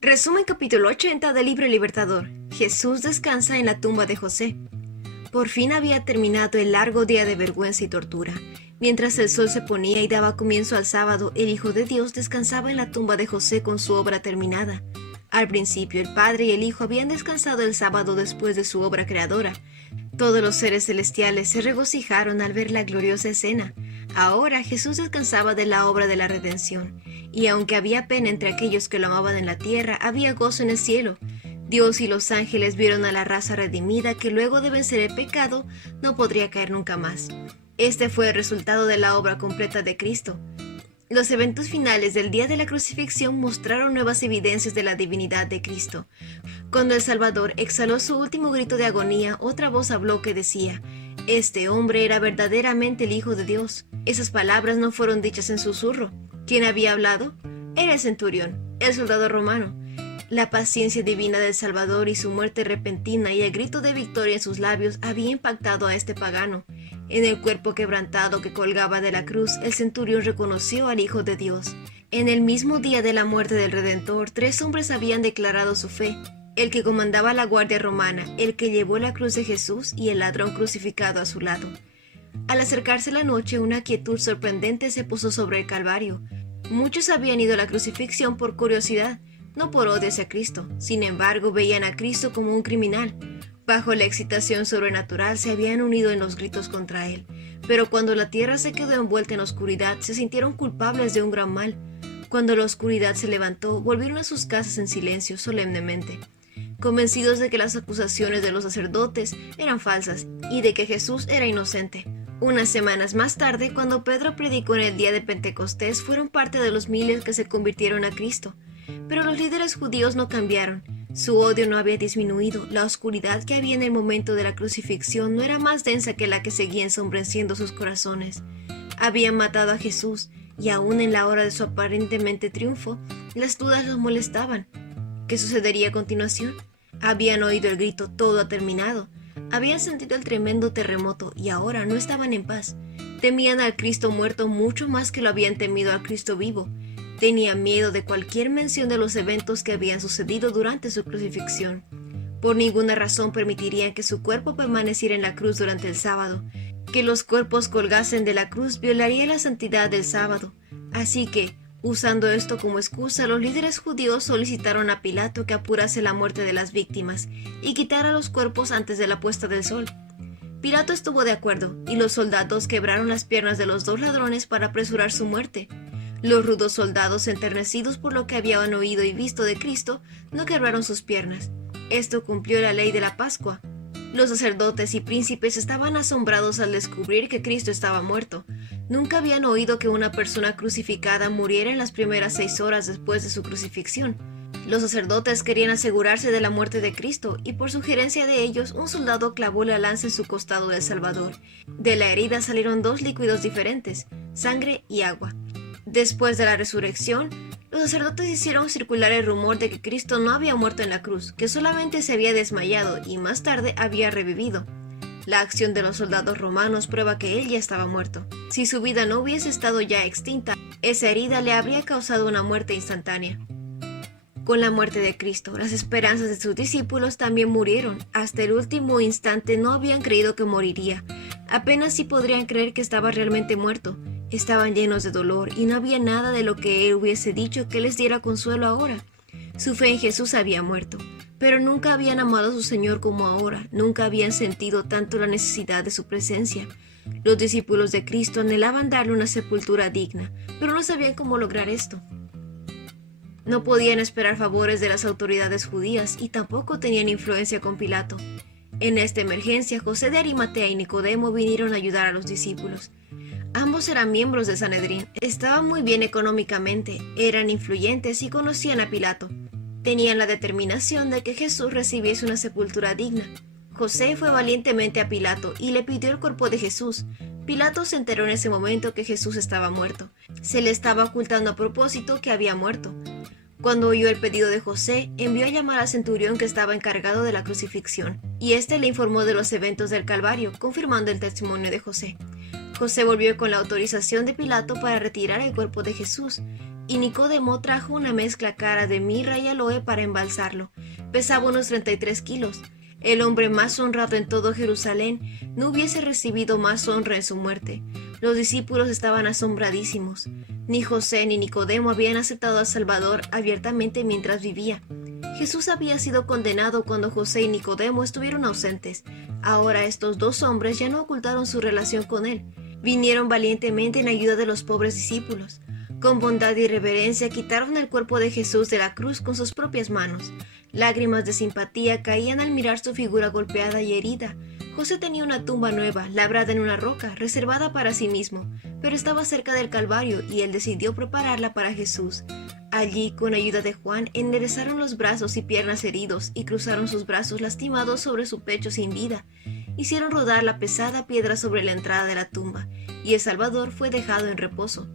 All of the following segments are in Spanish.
Resumen capítulo 80 del libro Libertador. Jesús descansa en la tumba de José. Por fin había terminado el largo día de vergüenza y tortura. Mientras el sol se ponía y daba comienzo al sábado, el Hijo de Dios descansaba en la tumba de José con su obra terminada. Al principio, el Padre y el Hijo habían descansado el sábado después de su obra creadora. Todos los seres celestiales se regocijaron al ver la gloriosa escena. Ahora Jesús descansaba de la obra de la redención, y aunque había pena entre aquellos que lo amaban en la tierra, había gozo en el cielo. Dios y los ángeles vieron a la raza redimida que luego de vencer el pecado no podría caer nunca más. Este fue el resultado de la obra completa de Cristo. Los eventos finales del día de la crucifixión mostraron nuevas evidencias de la divinidad de Cristo. Cuando el Salvador exhaló su último grito de agonía, otra voz habló que decía: «Este hombre era verdaderamente el Hijo de Dios». Esas palabras no fueron dichas en susurro. ¿Quién había hablado? Era el centurión, el soldado romano. La paciencia divina del Salvador y su muerte repentina y el grito de victoria en sus labios había impactado a este pagano. En el cuerpo quebrantado que colgaba de la cruz, el centurión reconoció al Hijo de Dios. En el mismo día de la muerte del Redentor, 3 hombres habían declarado su fe: el que comandaba la guardia romana, el que llevó la cruz de Jesús y el ladrón crucificado a su lado. Al acercarse la noche, una quietud sorprendente se puso sobre el Calvario. Muchos habían ido a la crucifixión por curiosidad, no por odio hacia Cristo. Sin embargo, veían a Cristo como un criminal. Bajo la excitación sobrenatural se habían unido en los gritos contra él. Pero cuando la tierra se quedó envuelta en oscuridad, se sintieron culpables de un gran mal. Cuando la oscuridad se levantó, volvieron a sus casas en silencio, solemnemente, convencidos de que las acusaciones de los sacerdotes eran falsas y de que Jesús era inocente. Unas semanas más tarde, cuando Pedro predicó en el día de Pentecostés, fueron parte de los miles que se convirtieron a Cristo. Pero los líderes judíos no cambiaron. Su odio no había disminuido. La oscuridad que había en el momento de la crucifixión no era más densa que la que seguía ensombreciendo sus corazones. Habían matado a Jesús, y aún en la hora de su aparentemente triunfo, las dudas los molestaban. ¿Qué sucedería a continuación? Habían oído el grito: «Todo ha terminado». Habían sentido el tremendo terremoto y ahora no estaban en paz. Temían al Cristo muerto mucho más que lo habían temido al Cristo vivo. Tenían miedo de cualquier mención de los eventos que habían sucedido durante su crucifixión. Por ninguna razón permitirían que su cuerpo permaneciera en la cruz durante el sábado. Que los cuerpos colgasen de la cruz violaría la santidad del sábado. Así que, usando esto como excusa, los líderes judíos solicitaron a Pilato que apurase la muerte de las víctimas y quitara los cuerpos antes de la puesta del sol. Pilato estuvo de acuerdo, y los soldados quebraron las piernas de los 2 ladrones para apresurar su muerte. Los rudos soldados, enternecidos por lo que habían oído y visto de Cristo, no quebraron sus piernas. Esto cumplió la ley de la Pascua. Los sacerdotes y príncipes estaban asombrados al descubrir que Cristo estaba muerto. Nunca habían oído que una persona crucificada muriera en las primeras 6 horas después de su crucifixión. Los sacerdotes querían asegurarse de la muerte de Cristo, y por sugerencia de ellos, un soldado clavó la lanza en su costado del Salvador. De la herida salieron 2 líquidos diferentes: sangre y agua. Después de la resurrección, los sacerdotes hicieron circular el rumor de que Cristo no había muerto en la cruz, que solamente se había desmayado y más tarde había revivido. La acción de los soldados romanos prueba que él ya estaba muerto. Si su vida no hubiese estado ya extinta, esa herida le habría causado una muerte instantánea. Con la muerte de Cristo, las esperanzas de sus discípulos también murieron. Hasta el último instante no habían creído que moriría. Apenas si podrían creer que estaba realmente muerto. Estaban llenos de dolor y no había nada de lo que él hubiese dicho que les diera consuelo ahora. Su fe en Jesús había muerto, pero nunca habían amado a su Señor como ahora. Nunca habían sentido tanto la necesidad de su presencia. Los discípulos de Cristo anhelaban darle una sepultura digna, pero no sabían cómo lograr esto. No podían esperar favores de las autoridades judías y tampoco tenían influencia con Pilato. En esta emergencia, José de Arimatea y Nicodemo vinieron a ayudar a los discípulos. Ambos eran miembros de Sanedrín, estaban muy bien económicamente, eran influyentes y conocían a Pilato. Tenían la determinación de que Jesús recibiese una sepultura digna. José fue valientemente a Pilato y le pidió el cuerpo de Jesús. Pilato se enteró en ese momento que Jesús estaba muerto. Se le estaba ocultando a propósito que había muerto. Cuando oyó el pedido de José, envió a llamar al centurión que estaba encargado de la crucifixión, y éste le informó de los eventos del Calvario, confirmando el testimonio de José. José volvió con la autorización de Pilato para retirar el cuerpo de Jesús. y Nicodemo trajo una mezcla cara de mirra y aloe para embalsarlo. Pesaba unos 33 kilos. El hombre más honrado en todo Jerusalén no hubiese recibido más honra en su muerte. Los discípulos estaban asombradísimos. Ni José ni Nicodemo habían aceptado al Salvador abiertamente mientras vivía. Jesús había sido condenado cuando José y Nicodemo estuvieron ausentes. Ahora estos dos hombres ya no ocultaron su relación con él. Vinieron valientemente en ayuda de los pobres discípulos. Con bondad y reverencia quitaron el cuerpo de Jesús de la cruz con sus propias manos. Lágrimas de simpatía caían al mirar su figura golpeada y herida. José tenía una tumba nueva, labrada en una roca, reservada para sí mismo, pero estaba cerca del Calvario y él decidió prepararla para Jesús. Allí, con ayuda de Juan, enderezaron los brazos y piernas heridos y cruzaron sus brazos lastimados sobre su pecho sin vida. Hicieron rodar la pesada piedra sobre la entrada de la tumba, y el Salvador fue dejado en reposo.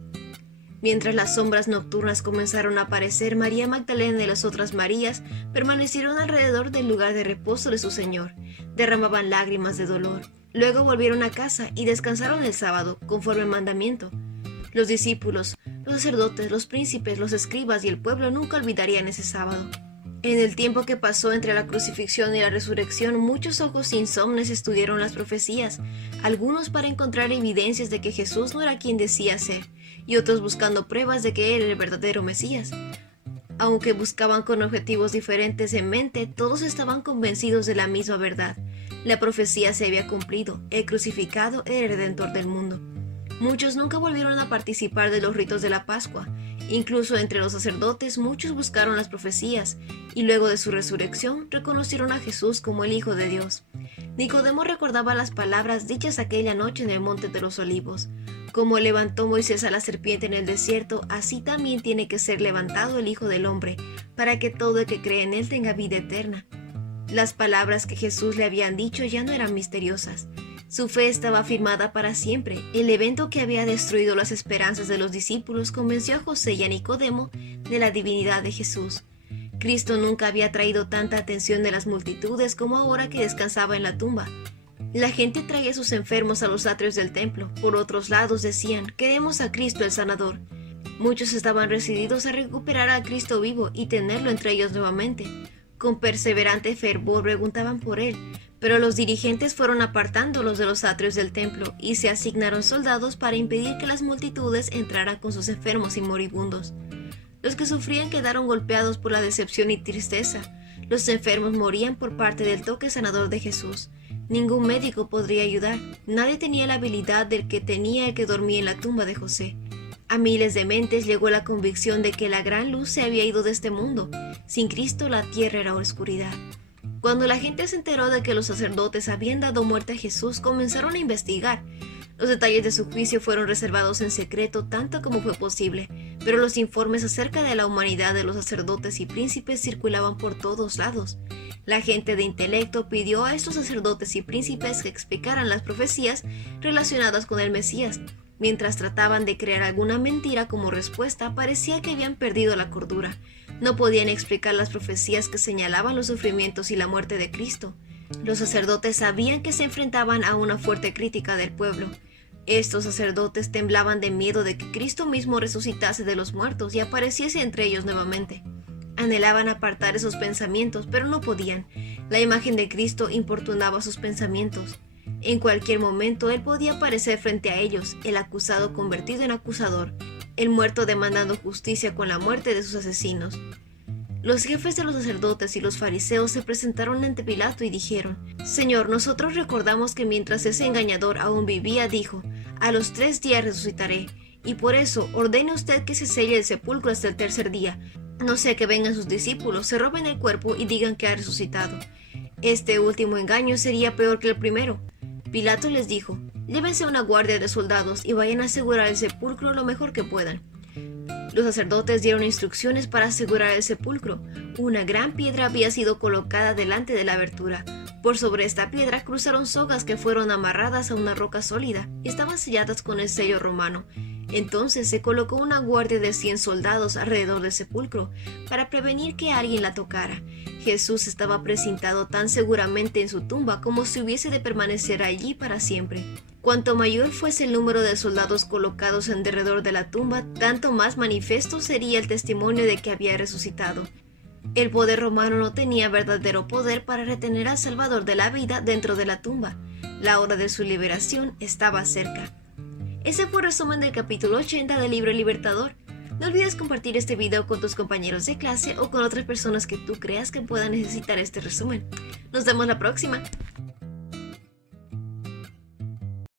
Mientras las sombras nocturnas comenzaron a aparecer, María Magdalena y las otras Marías permanecieron alrededor del lugar de reposo de su Señor. Derramaban lágrimas de dolor. Luego volvieron a casa y descansaron el sábado, conforme al mandamiento. Los discípulos, los sacerdotes, los príncipes, los escribas y el pueblo nunca olvidarían ese sábado. En el tiempo que pasó entre la crucifixión y la resurrección, muchos ojos insomnes estudiaron las profecías, algunos para encontrar evidencias de que Jesús no era quien decía ser, y otros buscando pruebas de que era el verdadero Mesías. Aunque buscaban con objetivos diferentes en mente, todos estaban convencidos de la misma verdad. La profecía se había cumplido, el crucificado era el Redentor del mundo. Muchos nunca volvieron a participar de los ritos de la Pascua. Incluso entre los sacerdotes muchos buscaron las profecías, y luego de su resurrección reconocieron a Jesús como el Hijo de Dios. Nicodemo recordaba las palabras dichas aquella noche en el Monte de los Olivos. Como levantó Moisés a la serpiente en el desierto, así también tiene que ser levantado el Hijo del Hombre, para que todo el que cree en él tenga vida eterna. Las palabras que Jesús le habían dicho ya no eran misteriosas. Su fe estaba firmada para siempre. El evento que había destruido las esperanzas de los discípulos convenció a José y a Nicodemo de la divinidad de Jesús. Cristo nunca había traído tanta atención de las multitudes como ahora que descansaba en la tumba. La gente traía a sus enfermos a los atrios del templo. Por otros lados decían: queremos a Cristo el sanador. Muchos estaban decididos a recuperar a Cristo vivo y tenerlo entre ellos nuevamente. Con perseverante fervor preguntaban por él, pero los dirigentes fueron apartándolos de los atrios del templo y se asignaron soldados para impedir que las multitudes entraran con sus enfermos y moribundos. Los que sufrían quedaron golpeados por la decepción y tristeza. Los enfermos morían por parte del toque sanador de Jesús. Ningún médico podría ayudar. Nadie tenía la habilidad del que tenía el que dormía en la tumba de José. A miles de mentes llegó la convicción de que la gran luz se había ido de este mundo. Sin Cristo la tierra era oscuridad. Cuando la gente se enteró de que los sacerdotes habían dado muerte a Jesús, comenzaron a investigar. Los detalles de su juicio fueron reservados en secreto tanto como fue posible, pero los informes acerca de la humanidad de los sacerdotes y príncipes circulaban por todos lados. La gente de intelecto pidió a estos sacerdotes y príncipes que explicaran las profecías relacionadas con el Mesías. Mientras trataban de crear alguna mentira como respuesta, parecía que habían perdido la cordura. No podían explicar las profecías que señalaban los sufrimientos y la muerte de Cristo. Los sacerdotes sabían que se enfrentaban a una fuerte crítica del pueblo. Estos sacerdotes temblaban de miedo de que Cristo mismo resucitase de los muertos y apareciese entre ellos nuevamente. Anhelaban apartar esos pensamientos, pero no podían. La imagen de Cristo importunaba sus pensamientos. En cualquier momento él podía aparecer frente a ellos, el acusado convertido en acusador, el muerto demandando justicia con la muerte de sus asesinos. Los jefes de los sacerdotes y los fariseos se presentaron ante Pilato y dijeron: «Señor, nosotros recordamos que mientras ese engañador aún vivía, dijo: a los 3 días resucitaré, y por eso ordene usted que se selle el sepulcro hasta el tercer día, no sea que vengan sus discípulos, se roben el cuerpo y digan que ha resucitado». Este último engaño sería peor que el primero. Pilato les dijo: «Llévense una guardia de soldados y vayan a asegurar el sepulcro lo mejor que puedan». Los sacerdotes dieron instrucciones para asegurar el sepulcro. Una gran piedra había sido colocada delante de la abertura. Por sobre esta piedra cruzaron sogas que fueron amarradas a una roca sólida y estaban selladas con el sello romano. Entonces se colocó una guardia de 100 soldados alrededor del sepulcro para prevenir que alguien la tocara. Jesús estaba precintado tan seguramente en su tumba como si hubiese de permanecer allí para siempre. Cuanto mayor fuese el número de soldados colocados en derredor de la tumba, tanto más manifiesto sería el testimonio de que había resucitado. El poder romano no tenía verdadero poder para retener al Salvador de la vida dentro de la tumba. La hora de su liberación estaba cerca. Ese fue el resumen del capítulo 80 del libro El Libertador. No olvides compartir este video con tus compañeros de clase o con otras personas que tú creas que puedan necesitar este resumen. Nos vemos la próxima.